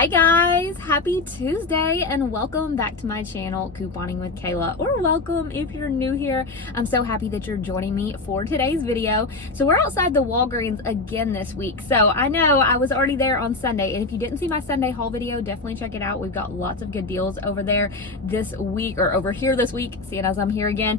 Hi guys, happy Tuesday and welcome back to my channel, Couponing with Kayla, or welcome if you're new here. I'm so happy that you're joining me for today's video. So we're outside the Walgreens again this week. So I know I was already there on Sunday, and if you didn't see my Sunday haul video, definitely check it out. We've got lots of good deals over there this week, or over here this week, seeing as I'm here again.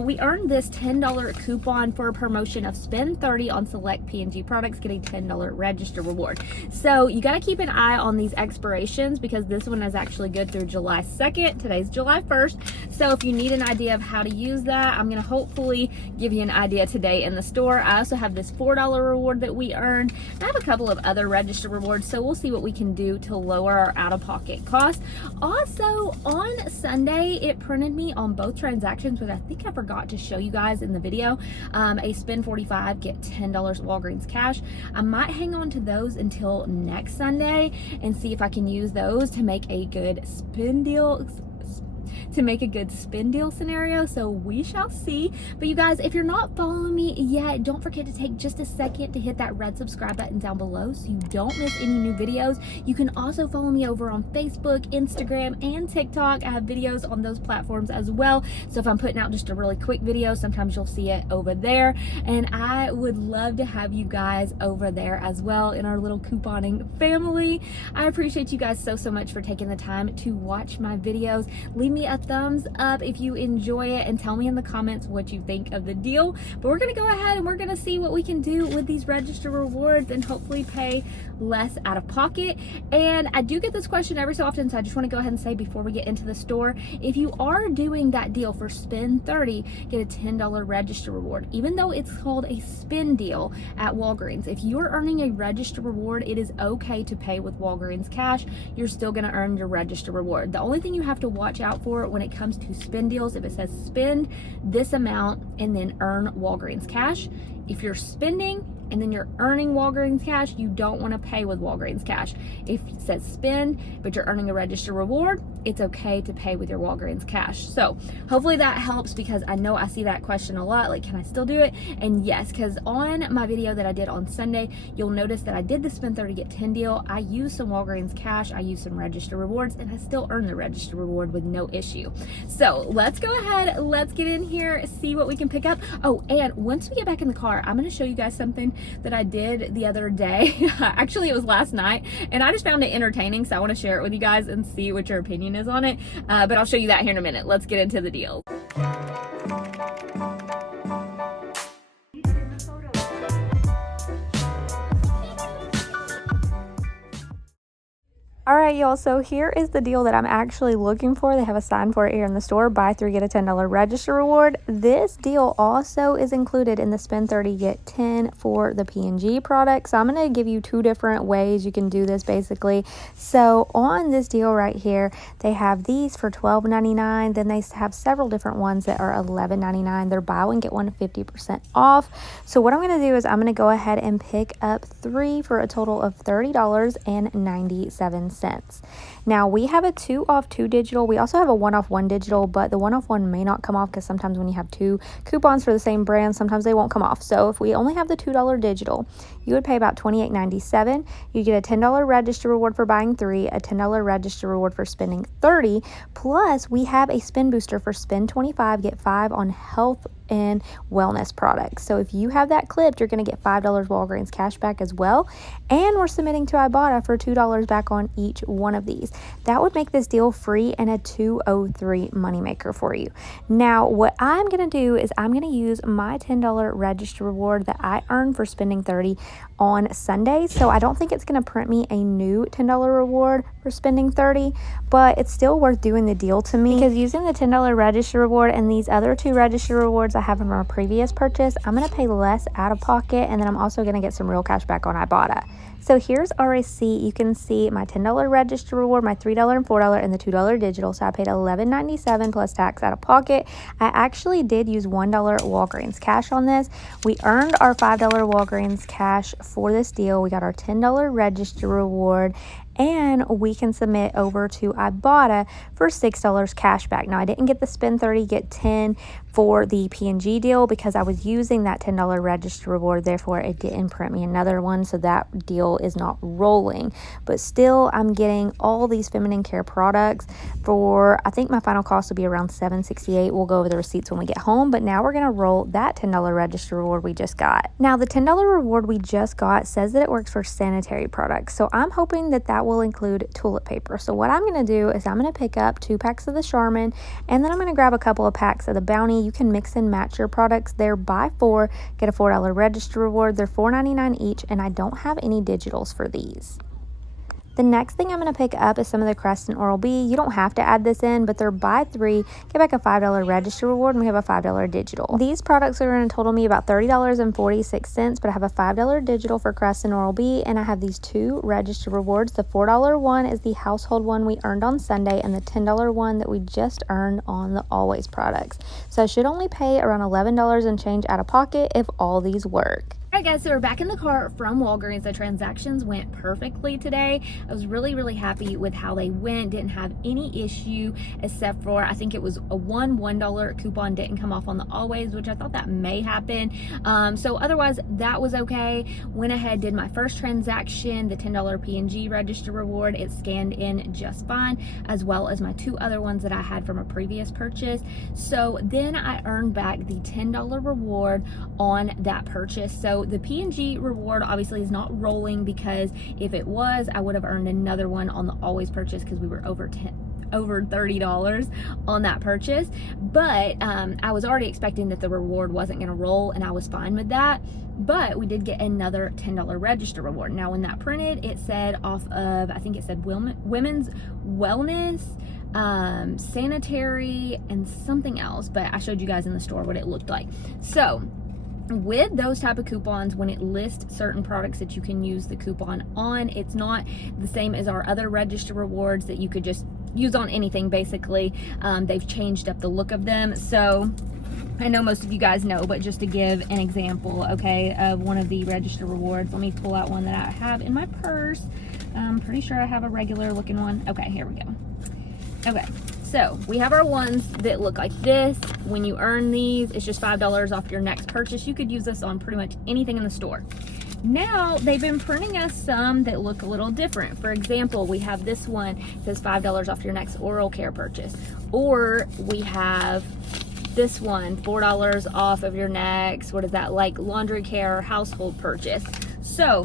We earned this $10 coupon for a promotion of spend 30 on select P&G products, get a $10 register reward. So you got to keep an eye on these expirations because this one is actually good through July 2nd. Today's July 1st. So if you need an idea of how to use that, I'm going to hopefully give you an idea today in the store. I also have this $4 reward that we earned. I have a couple of other register rewards, so we'll see what we can do to lower our out-of-pocket costs. Also, on Sunday, it printed me on both transactions, but I think I forgot to show you guys in the video, a spend 45, get $10 Walgreens cash. I might hang on to those until next Sunday and see if I can use those to make a good spin deal scenario. So we shall see. But you guys, if you're not following me yet, don't forget to take just a second to hit that red subscribe button down below so you don't miss any new videos. You can also follow me over on Facebook, Instagram, and TikTok. I have videos on those platforms as well. So if I'm putting out just a really quick video, sometimes you'll see it over there. And I would love to have you guys over there as well in our little couponing family. I appreciate you guys so much for taking the time to watch my videos. Leave me a thumbs up if you enjoy it and tell me in the comments what you think of the deal. But we're gonna go ahead and we're gonna see what we can do with these register rewards and hopefully pay less out of pocket. And I do get this question every so often, so I just want to go ahead and say before we get into the store, if you are doing that deal for spend 30, get a $10 register reward. Even though it's called a spin deal at Walgreens, if you're earning a register reward, it is okay to pay with Walgreens cash. You're still going to earn your register reward. The only thing you have to watch out for when it comes to spin deals, if it says spend this amount and then earn Walgreens cash, if you're spending and then you're earning Walgreens cash, you don't want to pay with Walgreens cash. If it says spend, but you're earning a register reward, it's okay to pay with your Walgreens cash. So hopefully that helps, because I know I see that question a lot, like, can I still do it? And yes, because on my video that I did on Sunday, you'll notice that I did the spend 30 get 10 deal. I used some Walgreens cash, I used some register rewards, and I still earned the register reward with no issue. So let's go ahead, let's get in here, see what we can pick up. Oh, and once we get back in the car, I'm going to show you guys something that I did the other day. Actually, it was last night, and I just found it entertaining, so I want to share it with you guys and see what your opinion is on it. But I'll show you that here in a minute. Let's get into the deal. All right, y'all, so here is the deal that I'm actually looking for. They have a sign for it here in the store. Buy 3, get a $10 register reward. This deal also is included in the spend 30, get 10 for the P&G products. So I'm going to give you 2 different ways you can do this, basically. So on this deal right here, they have these for $12.99. Then they have several different ones that are $11.99. They're buy one, get one 50% off. So what I'm going to do is I'm going to go ahead and pick up 3 for a total of $30.97. Now we have a 2 off 2 digital. We also have a 1 off 1 digital, but the 1 off 1 may not come off because sometimes when you have 2 coupons for the same brand, sometimes they won't come off. So if we only have the $2 digital, you would pay about $28.97. You get a $10 register reward for buying 3, a $10 register reward for spending 30, plus we have a spin booster for spend 25, get 5 on health and wellness products. So if you have that clipped, you're going to get $5 Walgreens cash back as well. And we're submitting to Ibotta for $2 back on each one of these. That would make this deal free and a $203 moneymaker for you. Now, what I'm going to do is I'm going to use my $10 register reward that I earned for spending 30 on Sunday. So I don't think it's going to print me a new $10 reward for spending 30, but it's still worth doing the deal to me, because using the $10 register reward and these other 2 register rewards I have from our previous purchase, I'm going to pay less out of pocket, and then I'm also going to get some real cash back on Ibotta. So here's our receipt. You can see my $10 register reward, my $3 and $4 and the $2 digital. So I paid $11.97 plus tax out of pocket. I actually did use $1 Walgreens cash on this. We earned our $5 Walgreens cash for this deal. We got our $10 register reward, and we can submit over to Ibotta for $6 cash back. Now, I didn't get the spend 30, get 10 for the P&G deal because I was using that $10 register reward. Therefore, it didn't print me another one, so that deal is not rolling. But still, I'm getting all these feminine care products for, I think my final cost will be around $7.68. We'll go over the receipts when we get home, but now we're going to roll that $10 register reward we just got. Now, the $10 reward we just got says that it works for sanitary products, so I'm hoping that that will include toilet paper. So what I'm going to do is I'm going to pick up 2 packs of the Charmin, and then I'm going to grab a couple of packs of the Bounty. You can mix and match your products there. Buy 4, get a $4 register reward. They're $4.99 each, and I don't have any digitals for these. The next thing I'm going to pick up is some of the Crest and Oral-B. You don't have to add this in, but they're buy 3, get back a $5 register reward, and we have a $5 digital. These products are going to total me about $30.46, but I have a $5 digital for Crest and Oral-B, and I have these 2 register rewards. The $4 one is the household one we earned on Sunday, and the $10 one that we just earned on the Always products. So I should only pay around $11 and change out of pocket if all these work. Alright guys, so we're back in the car from Walgreens. The transactions went perfectly today. I was really happy with how they went. Didn't have any issue except for, I think it was a $1 coupon didn't come off on the Always, which I thought that may happen. So otherwise that was okay. Went ahead, did my first transaction, the $10 P&G register reward. It scanned in just fine, as well as my 2 other ones that I had from a previous purchase. So then I earned back the $10 reward on that purchase. So the P&G reward obviously is not rolling, because if it was, I would have earned another one on the Always purchase, because we were over $30 on that purchase. But I was already expecting that the reward wasn't going to roll, and I was fine with that. But we did get another $10 register reward. Now when that printed, it said off of, I think it said women's wellness, sanitary, and something else, but I showed you guys in the store what it looked like. So with those type of coupons, when it lists certain products that you can use the coupon on, it's not the same as our other register rewards that you could just use on anything basically. They've changed up the look of them. So I know most of you guys know, but just to give an example, okay, of one of the register rewards, let me pull out one that I have in my purse. I'm pretty sure I have a regular looking one. Okay, here we go. Okay, so we have our ones that look like this. When you earn these, it's just $5 off your next purchase. You could use this on pretty much anything in the store. Now they've been printing us some that look a little different. For example, we have this one, it says $5 off your next oral care purchase. Or we have this one, $4 off of your next, what is that, like laundry care or household purchase. So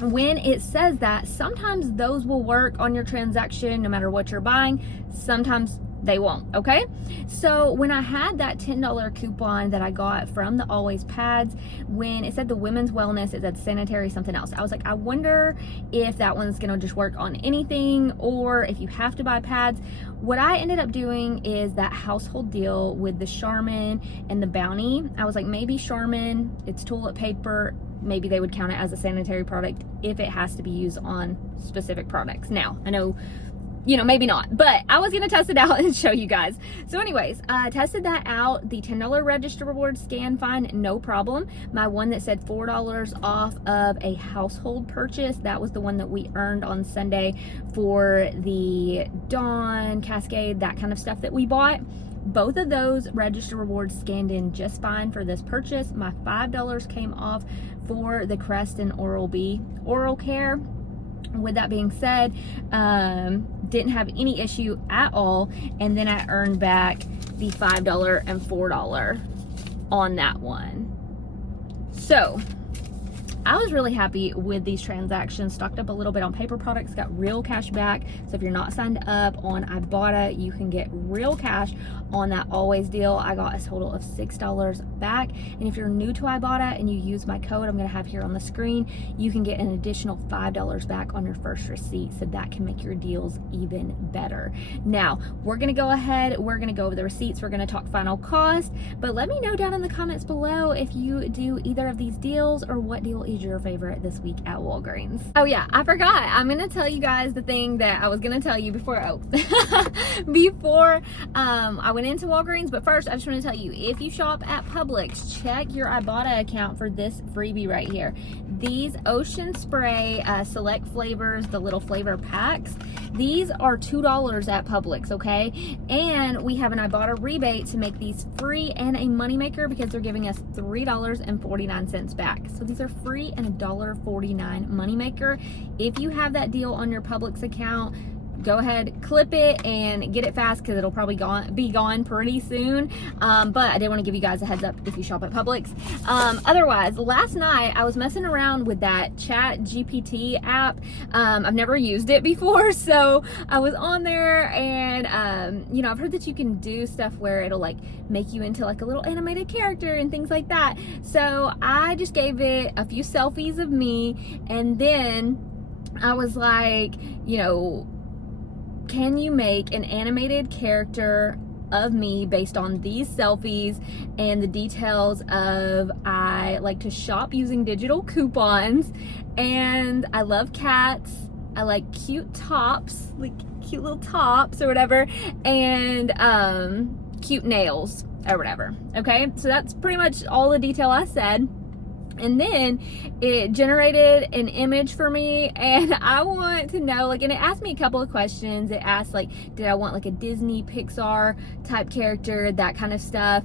when it says that, sometimes those will work on your transaction no matter what you're buying, sometimes they won't, okay? So when I had that $10 coupon that I got from the Always pads, when it said the women's wellness, it said sanitary something else. I was like, I wonder if that one's gonna just work on anything, or if you have to buy pads. What I ended up doing is that household deal with the Charmin and the Bounty. I was like, maybe Charmin, it's toilet paper, maybe they would count it as a sanitary product if it has to be used on specific products. Now, I know, you know, maybe not, but I was gonna test it out and show you guys. So anyways, I tested that out. The $10 register reward scanned fine, no problem. My one that said $4 off of a household purchase, that was the one that we earned on Sunday for the Dawn, Cascade, that kind of stuff that we bought. Both of those register rewards scanned in just fine for this purchase. My $5 came off for the Crest and Oral-B oral care. With that being said, didn't have any issue at all, and then I earned back the $5 and $4 on that one. So I was really happy with these transactions. Stocked up a little bit on paper products, got real cash back. So if you're not signed up on Ibotta, you can get real cash on that Always deal. I got a total of $6 back. And if you're new to Ibotta and you use my code I'm gonna have here on the screen, you can get an additional $5 back on your first receipt. So that can make your deals even better. Now, we're gonna go ahead, we're gonna go over the receipts, we're gonna talk final cost, but let me know down in the comments below if you do either of these deals or what deal is your favorite this week at Walgreens. Oh yeah, I forgot. I'm gonna tell you guys the thing that I was gonna tell you before I went into Walgreens. But first, I just want to tell you, if you shop at Publix, check your Ibotta account for this freebie right here. these Ocean Spray select flavors, the little flavor packs, these are $2 at Publix, okay? And we have an Ibotta rebate to make these free and a moneymaker because they're giving us $3.49 back. So these are free and a $1.49 moneymaker. If you have that deal on your Publix account, go ahead, clip it and get it fast because it'll probably be gone pretty soon. But I did want to give you guys a heads up if you shop at Publix. Otherwise, last night I was messing around with that Chat GPT app. I've never used it before, so I was on there and you know, I've heard that you can do stuff where it'll like make you into like a little animated character and things like that. So I just gave it a few selfies of me, and then I was like, you know, can you make an animated character of me based on these selfies and the details of I like to shop using digital coupons, and I love cats, I like cute tops, like cute little tops or whatever, and cute nails or whatever. Okay, so that's pretty much all the detail I said. And then it generated an image for me, and I want to know, like, and it asked me a couple of questions. It asked, like, did I want like a Disney, Pixar type character, that kind of stuff.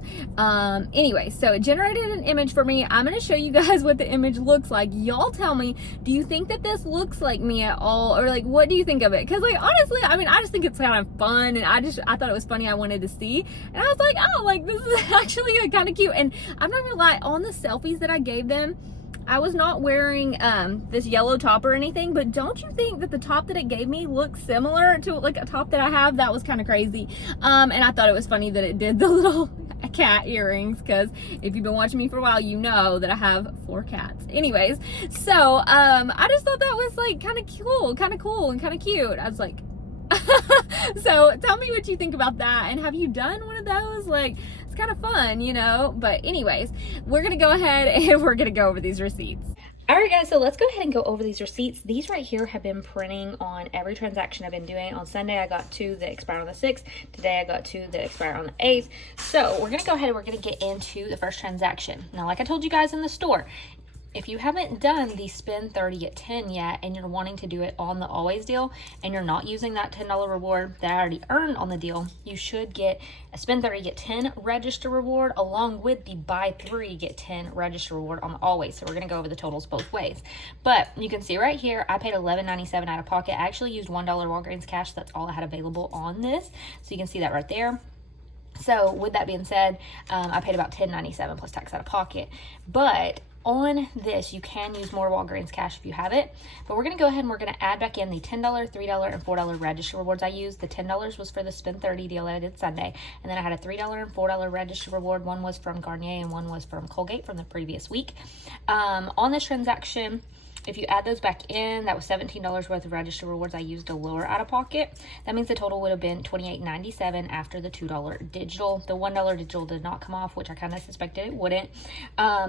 Anyway, so it generated an image for me. I'm going to show you guys what the image looks like. Y'all tell me, do you think that this looks like me at all? Or like, what do you think of it? Because like, honestly, I mean, I just think it's kind of fun, and I thought it was funny. I wanted to see, and I was like, oh, like this is actually like, kind of cute. And I'm not gonna lie, on the selfies that I gave them, I was not wearing this yellow top or anything, but don't you think that the top that it gave me looks similar to like a top that I have? That was kind of crazy. And I thought it was funny that it did the little cat earrings, because if you've been watching me for a while, you know that I have 4 cats. Anyways, so I just thought that was like kind of cool and kind of cute. I was like, so tell me what you think about that, and have you done one of those? Like, it's kind of fun, you know. But anyways, we're gonna go ahead and we're gonna go over these receipts. All right, guys, so let's go ahead and go over these receipts. These right here have been printing on every transaction I've been doing. On Sunday, I got 2 that expired on the 6th. Today, I got 2 that expired on the 8th. So we're gonna go ahead and we're gonna get into the first transaction. Now, like I told you guys in the store, if you haven't done the spend 30 get 10 yet, and you're wanting to do it on the always deal, and you're not using that $10 reward that I already earned on the deal, you should get a spend 30 get 10 register reward along with the buy 3 get 10 register reward on the always. So we're gonna go over the totals both ways. But you can see right here, I paid $11.97 out of pocket. I actually used $1 Walgreens cash. That's all I had available on this. So you can see that right there. So with that being said, I paid about $10.97 plus tax out of pocket. But on this, you can use more Walgreens cash if you have it. But we're going to go ahead and we're going to add back in the $10, $3, and $4 register rewards I used. The $10 was for the spend 30 deal that I did Sunday. And then I had a $3 and $4 register reward. One was from Garnier and one was from Colgate from the previous week. On this transaction, if you add those back in, that was $17 worth of register rewards I used to lower out of pocket. That means the total would have been $28.97 after the $2 digital. The $1 digital did not come off, which I kind of suspected it wouldn't.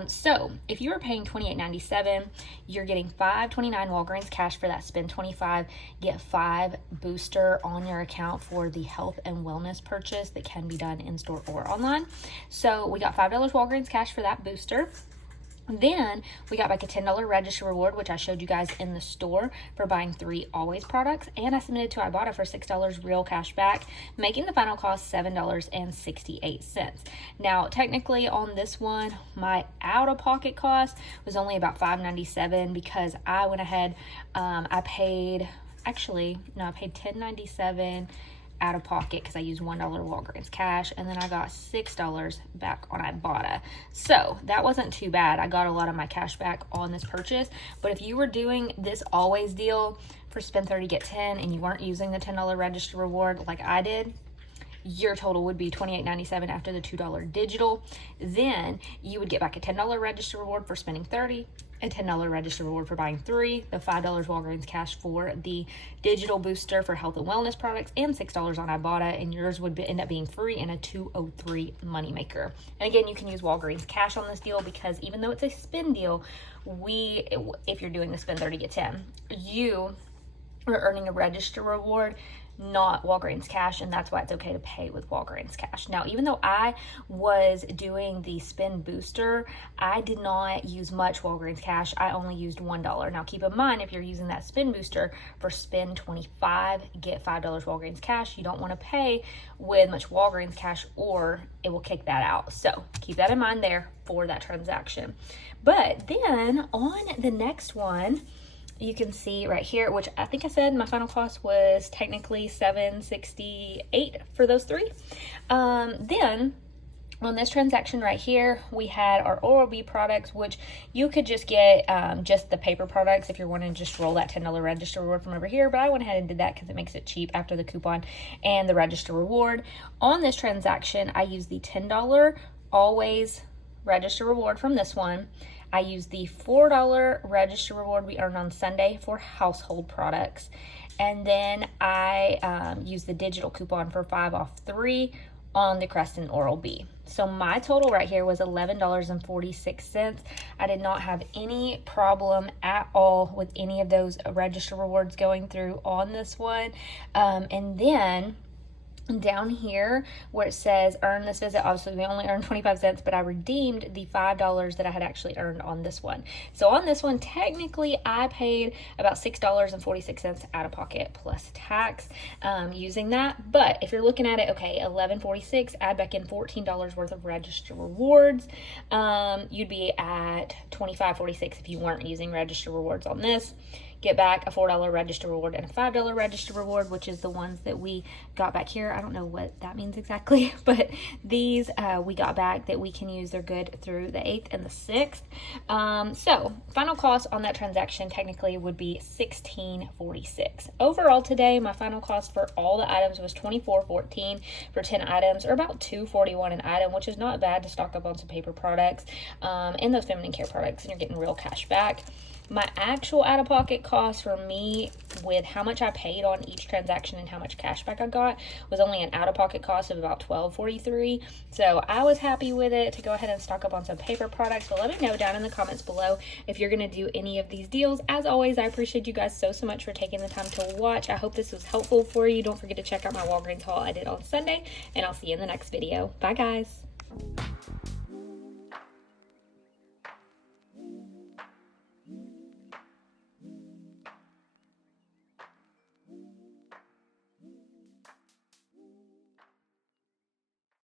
So if you were paying $28.97, you're getting $5.29 Walgreens cash for that spend 25, get 5 booster on your account for the health and wellness purchase that can be done in store or online. So we got $5 Walgreens cash for that booster. Then we got back a $10 register reward, which I showed you guys in the store for buying 3 Always products, and I submitted to Ibotta for $6 real cash back, making the final cost $7.68. Now, technically on this one, my out-of-pocket cost was only about $5.97 because I went ahead, I paid $10.97 out of pocket because I used $1 Walgreens cash, and then I got $6 back on Ibotta. So that wasn't too bad. I got a lot of my cash back on this purchase. But if you were doing this always deal for spend 30 get 10 and you weren't using the $10 register reward like I did, your total would be $28.97 after the $2 digital. Then you would get back a $10 register reward for spending 30, a $10 register reward for buying 3, the $5 Walgreens cash for the digital booster for health and wellness products, and $6 on Ibotta, and yours would end up being free and a $203 moneymaker. And again, you can use Walgreens cash on this deal because even though it's a spend deal, if you're doing the spend 30 get 10, you are earning a register reward not Walgreens Cash, and that's why it's okay to pay with Walgreens Cash. Now, even though I was doing the spend booster, I did not use much Walgreens Cash. I only used $1. Now, keep in mind, if you're using that spend booster for spend 25, get $5 Walgreens Cash, you don't want to pay with much Walgreens Cash or it will kick that out. So keep that in mind there for that transaction. But then on the next one, you can see right here, which I think I said my final cost was technically $7.68 for those three. Then on this transaction right here, we had our Oral-B products, which you could just get just the paper products if you're wanting to just roll that $10 register reward from over here. But I went ahead and did that because it makes it cheap after the coupon and the register reward. On this transaction, I used the $10 always register reward from this one. I used the $4 register reward we earned on Sunday for household products. And then I used the digital coupon for 5 off 3 on the Crest and Oral-B. So my total right here was $11.46. I did not have any problem at all with any of those register rewards going through on this one. And then down here where it says earn this visit, obviously we only earned 25 cents, but I redeemed the $5 that I had actually earned on this one. So on this one, technically I paid about $6.46 out of pocket plus tax using that. But if you're looking at it, okay, $11.46, add back in $14 worth of register rewards, you'd be at $25.46 if you weren't using register rewards on this. Get back a $4 register reward and a $5 register reward, which is the ones that we got back here. I don't know what that means exactly, but these we got back that we can use. They're good through the 8th and the 6th. So final cost on that transaction technically would be $16.46. Overall today, my final cost for all the items was $24.14 for 10 items, or about $2.41 an item, which is not bad to stock up on some paper products and those feminine care products, and you're getting real cash back. My actual out-of-pocket cost for me, with how much I paid on each transaction and how much cash back I got, was only an out-of-pocket cost of about $12.43. So I was happy with it to go ahead and stock up on some paper products. So let me know down in the comments below if you're going to do any of these deals. As always, I appreciate you guys so much for taking the time to watch. I hope this was helpful for you. Don't forget to check out my Walgreens haul I did on Sunday, and I'll see you in the next video. Bye, guys.